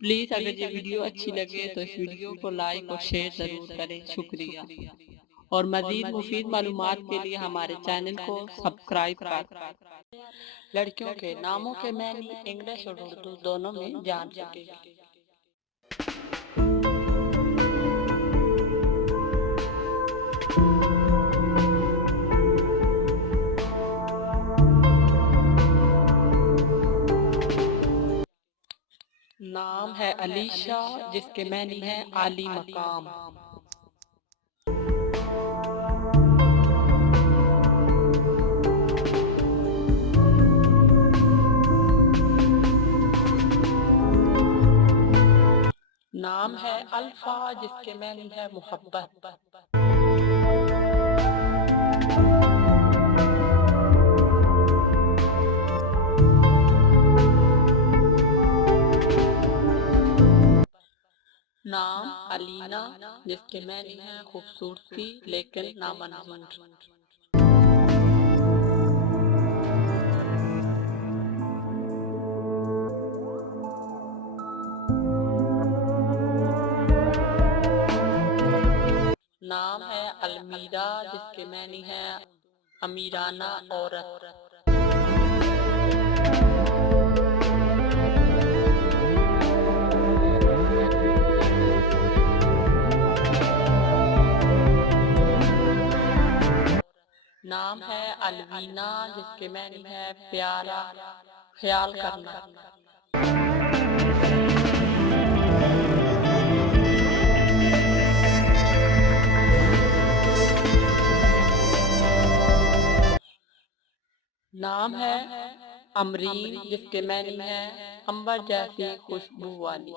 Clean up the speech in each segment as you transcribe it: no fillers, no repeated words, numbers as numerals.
Please अगर ये video अच्छी लगे तो इस वीडियो को लाइक और शेयर ज़रूर करें। शुक्रिया। और मज़ीद मुफीद मालूमात के लिए हमारे चैनल को सब्सक्राइब करें। लड़कियों के नामों के मैनी इंग्लिश और उर्दू दोनों में जान सकेंगे। नाम है अलीशा, जिसके मैनी है आली मकाम। नाम है अल्फा, जिसके मैनी है मोहब्बत। नाम अलीना, जिसके मैनी है खूबसूरती लेकिन नामंजूर। नाम है अलमीरा, जिसके मैनी है अमीराना औरत। नाम है अलवीना, जिसके मैनी है प्यारा ख्याल करना। नाम है अमरीन, जिसके मैनी है अंबर जैसी खुशबू वाली।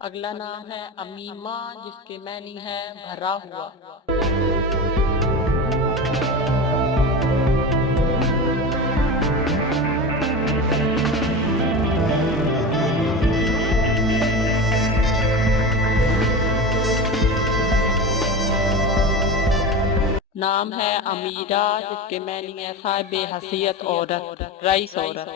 अगला नाम है अमीमा, जिसके मैनी है भरा हुआ। नाम है अमीरा, जिसके मैनी है साहिबे हसीयत औरत, रईस औरत।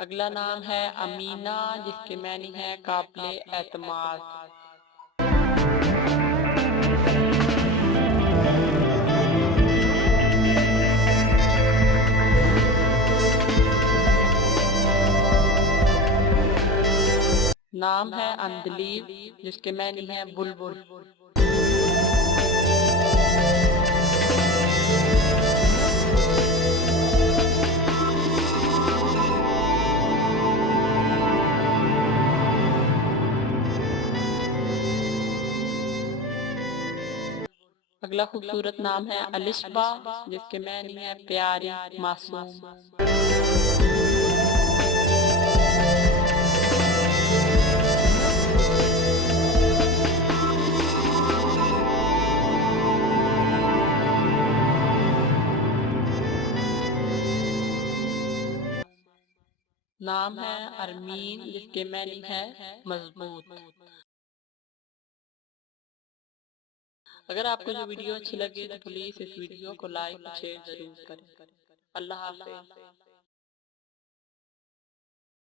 अगला नाम है अमीना, जिसके मैनी है काबिले एतमाद। नाम है अंदलीब, जिसके मैनी है बुलबुल। अगला खूबसूरत नाम है अलिशबा, जिसके मैनी है प्यारी मासूम। नाम है अरमीन, जिसके मैनी है मजबूत। अगर आपको जो वीडियो अच्छी लगे तो प्लीज इस वीडियो को लाइक और शेयर जरूर करें। अल्लाह हाफ़िज़।